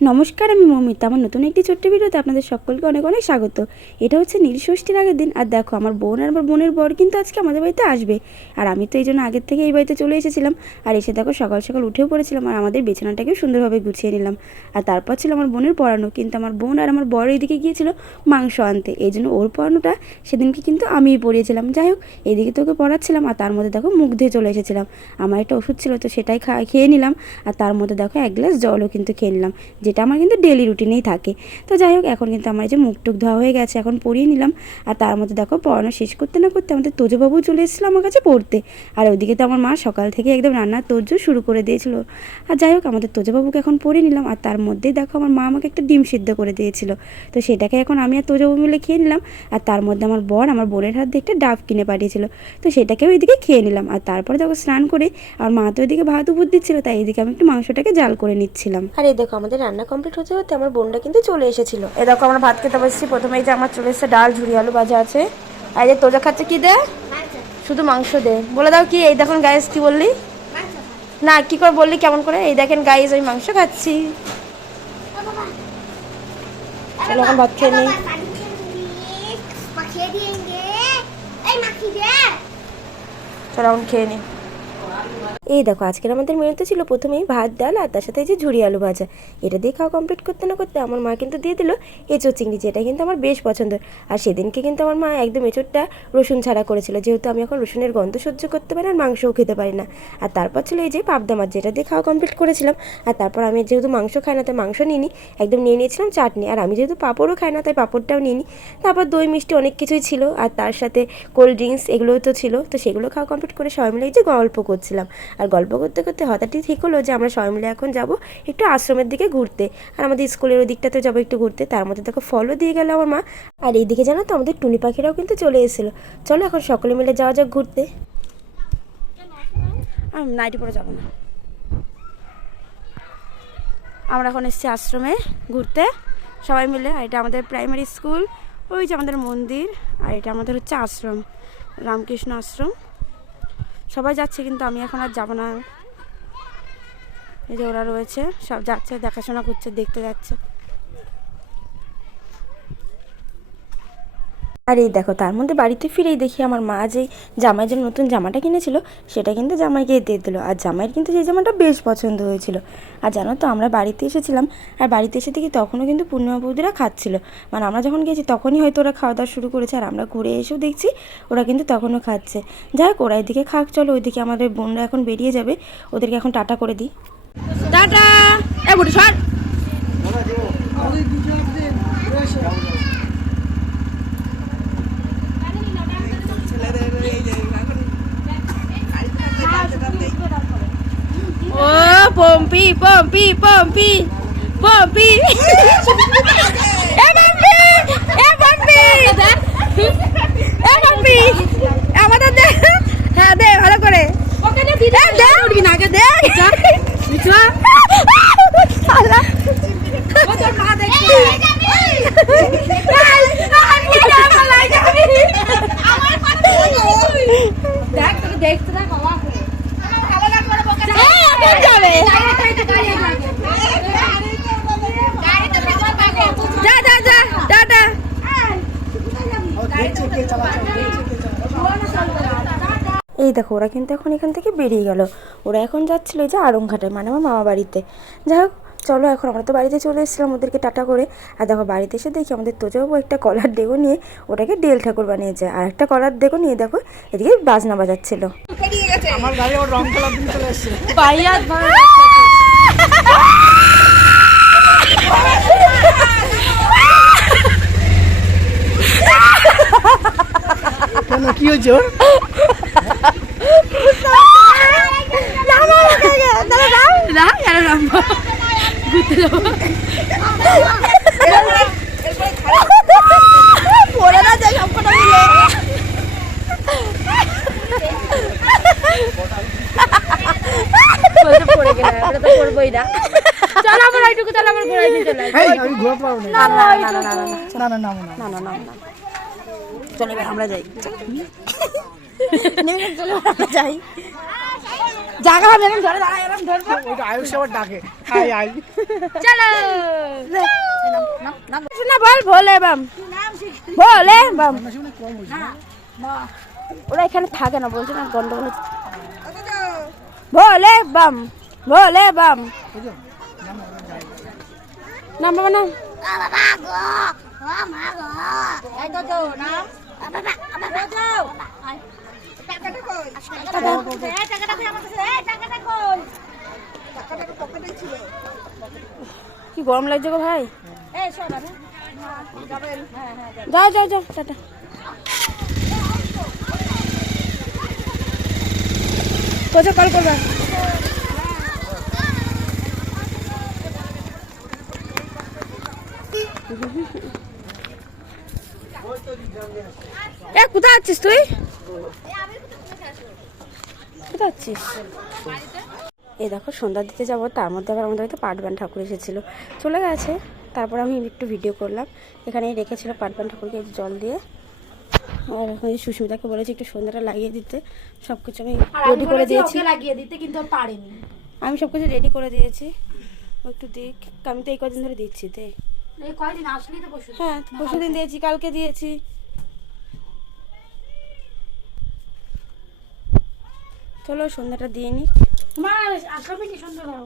নমস্কার, আমি মৌমিতা। আমার নতুন একটি ছোট্ট ভিডিওতে আপনাদের সকলকে অনেক অনেক স্বাগত। এটা হচ্ছে নীলষষ্ঠীর আগের দিন। আর দেখো, আমার বোন আর আমার বোনের বর কিন্তু আজকে আমাদের বাড়িতে আসবে। আর আমি তো এই জন্য আগের থেকে এই বাড়িতে চলে এসেছিলাম। আর এসে দেখো সকাল সকাল উঠেও পড়েছিলাম আর আমাদের বিছানাটাকেও সুন্দরভাবে গুছিয়ে নিলাম। আর তারপর ছিল আমার বোনের পড়ানো, কিন্তু আমার বোন আর আমার বর এইদিকে গিয়েছিল মাংস আনতে। এই জন্য ওর পড়ানোটা সেদিনকে কিন্তু আমিই পড়িয়েছিলাম। যাই হোক, এইদিকে তোকে পড়াচ্ছিলাম আর তার মধ্যে দেখো মুখ ধুয়ে চলে এসেছিলাম। আমার একটা ওষুধ ছিল, তো সেটাই খেয়ে নিলাম। আর তার মধ্যে দেখো এক গ্লাস জলও কিন্তু খেয়ে নিলাম, যেটা আমার কিন্তু ডেলি রুটিনেই থাকে। তো যাই হোক, এখন কিন্তু আমার এই যে মুখ টুক ধোয়া হয়ে গেছে, এখন পড়িয়ে নিলাম। আর তার মধ্যে দেখো পড়ানো শেষ করতে না করতে আমাদের তোজবাবু চলে এসেছিল আমার কাছে পড়তে। আর ওইদিকে তো আমার মা সকাল থেকে একদম রান্নার তোজো শুরু করে দিয়েছিল। আর যাই হোক, আমাদের তোজবাবুকে এখন পড়িয়ে নিলাম। আর তার মধ্যেই দেখো আমার মা আমাকে একটা ডিম সিদ্ধ করে দিয়েছিল, তো সেটাকে এখন আমি আর তোজবাবু মিলে খেয়ে নিলাম। আর তার মধ্যে আমার বর আমার বোনের হাত দিয়ে একটা ডাব কিনে পাঠিয়েছিল, তো সেটাকেও এদিকে খেয়ে নিলাম। আর তারপরে দেখো স্নান করে আর মা তো ওইদিকে ভাত উপর দিচ্ছিল, তাই এদিকে আমি একটু মাংসটাকে জাল করে নিচ্ছিলাম। আর এই দেখো, আমাদের রান্না কমপ্লিট হতে হতে আমার বোনটা কিন্তু চলে এসেছিল। এই দেখো, আমরা ভাত খেতে বসেছি। প্রথমে এই যে আমার চলে এসেছে ডাল, ঝুড়ি আলু ভাজা আছে। আর এই যে তোজা খাচ্ছে কি দে, শুধু মাংস দে। বলে দাও কি? এই দেখুন গাইস, কি বললি না, কি করে বললি কেমন করে? এই দেখেন গাইস, আমি মাংস খাচ্ছি। চলো এখন ভাত খেয়ে নিই। চলো এখন খেয়ে নিই। এই দেখো, আজকের আমাদের মেনুতে ছিল প্রথমেই ভাত ডাল আর তার সাথে এই যে ঝুড়ি আলু ভাজা। এটা দিয়ে খাওয়া কমপ্লিট করতে না করতে আমার মা কিন্তু দিয়ে দিল এঁচোড় চিংড়ি, যেটা কিন্তু আমার বেশ পছন্দের। আর সেদিনকে কিন্তু আমার মা একদম এঁচোড়টা রসুন ছাড়া করেছিল, যেহেতু আমি এখন রসুনের গন্ধ সহ্য করতে পারি আর মাংসও খেতে পারি না। আর তারপর ছিল এই যে পাবদা মাছ, যেটা দিয়ে খাওয়া কমপ্লিট করেছিলাম। আর তারপর আমি যেহেতু মাংস খাই না, তাই মাংস নিইনি, একদম নিয়ে নিয়েছিলাম চাটনি। আর আমি যেহেতু পাঁপড়ও খাই না, তাই পাঁপড়টাও নিইনি। তারপর দই মিষ্টি অনেক কিছুই ছিল, আর তার সাথে কোল্ড ড্রিঙ্কস এগুলোও তো ছিল। তো সেগুলো খাওয়া কমপ্লিট করে সবাই মিলে এই যে গল্প করছিলাম। আর গল্প করতে করতে হঠাৎই ঠিক হলো যে আমরা সবাই মিলে এখন যাব একটু আশ্রমের দিকে ঘুরতে। আর আমাদের স্কুলের ওই দিকটাতে যাবো একটু ঘুরতে। তার মধ্যে দেখো ফলও দিয়ে গেল আমার মা। আর এইদিকে জানো তো, আমাদের টুনি পাখিরাও কিন্তু চলে এসেছিলো। চলো এখন সকলে মিলে যাওয়া যাক ঘুরতে। আমি নাইটি পরে যাবো না, আমরা এখন এসেছি আশ্রমে ঘুরতে সবাই মিলে। আর এটা আমাদের প্রাইমারি স্কুল, ওই যে আমাদের মন্দির। আর এটা আমাদের হচ্ছে আশ্রম, রামকৃষ্ণ আশ্রম। সবাই যাচ্ছে, কিন্তু আমি এখন আর যাবো না। এই যে ওরা রয়েছে, সব যাচ্ছে, দেখাশোনা করছে, দেখতে যাচ্ছে। আর এই দেখো, তার মধ্যে বাড়িতে ফিরেই দেখি আমার মা যে জামাই যে নতুন জামাটা কিনেছিল, সেটা কিন্তু জামাইকে দিয়ে দিল। আর জামাইয়ের কিন্তু সেই জামাটা বেশ পছন্দ হয়েছিল। আর জানো তো, আমরা বাড়িতে এসেছিলাম, আর বাড়িতে এসে দেখি তখনও কিন্তু পূর্ণিমা বৌদিরা খাচ্ছিল। মানে আমরা যখন গেছি তখনই হয়তো ওরা খাওয়া দাওয়া শুরু করেছে, আর আমরা ঘুরে এসেও দেখছি ওরা কিন্তু তখনও খাচ্ছে। যাই হোক, ওরা এদিকে খাক, চলো ওইদিকে আমাদের বোনরা এখন বেরিয়ে যাবে, ওদেরকে এখন টাটা করে দিই। টাটা। ও পম্পি পম্পি পম্পি পম্পি, আমাদের দে। হ্যাঁ দে, ভালো করে উঠবি না, আগে দে। দেখতে থাক, এই দেখো ওরা কিন্তু এখন এখান থেকে বেরিয়ে গেল। ওরা এখন যাচ্ছিল এই যে আড়ংঘাটে, মানে আমার মামা বাড়িতে। যাই হোক, চলো এখন আমরা তো বাড়িতে চলে এসেছিলাম ওদেরকে টাটা করে। আর দেখো বাড়িতে এসে দেখি আমাদের তোজবাবু একটা কলার ডেগো নিয়ে ওটাকে ডেল ঠাকুর বানিয়েছে, আর একটা কলার ডেগো নিয়ে দেখো এদিকে বাজনা বাজাচ্ছিল। আমার গাড়ি ওর রং কালার দিয়ে চলে এসেছে। কি হয়েছে? চলো এবার আমরা যাই। জায়গা হবে এরকম ধরে দাঁড়া এরকম ধরবো ওইটা আয়ুষ আবার ডাকে আই আই চলো না বল ভোলে বাম ভোলে বাম কম হয়েছে ওরা এখানে থাকে না বলছে না গন্ডগোল হচ্ছে। ভোলে বাম ভোলে বাম নাম বাবা নাম কি গরম লাগছে গো ভাই যাও যাও যাও টাটা কোথায় কল করবা কোথায় আছিস তুই কোথায় আছিস এই দেখো সন্ধ্যা দিতে যাবো তার মধ্যে আবার আমাদের হয়তো পাটবান ঠাকুর এসেছিলো চলে গেছে তারপর আমি একটু ভিডিও করলাম এখানেই রেখেছিল পাটবান ঠাকুরকে জল দিয়ে আর এখন সুস্মিতাকে বলেছি একটু সন্ধ্যাটা লাগিয়ে দিতে সব কিছু আমি রেডি করে দিয়েছি লাগিয়ে দিতে কিন্তু পারেনি আমি সব কিছু রেডি করে দিয়েছি একটু দেখ আমি তো এই কদিন ধরে দিচ্ছি দেখ এই কয়দিন আসলি তো বসে হ্যাঁ পরশুদিন দিয়েছি কালকে দিয়েছি চলো সন্ধ্যাটা দিয়ে নি মা আসবে কি সুন্দর দাও